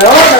Hello?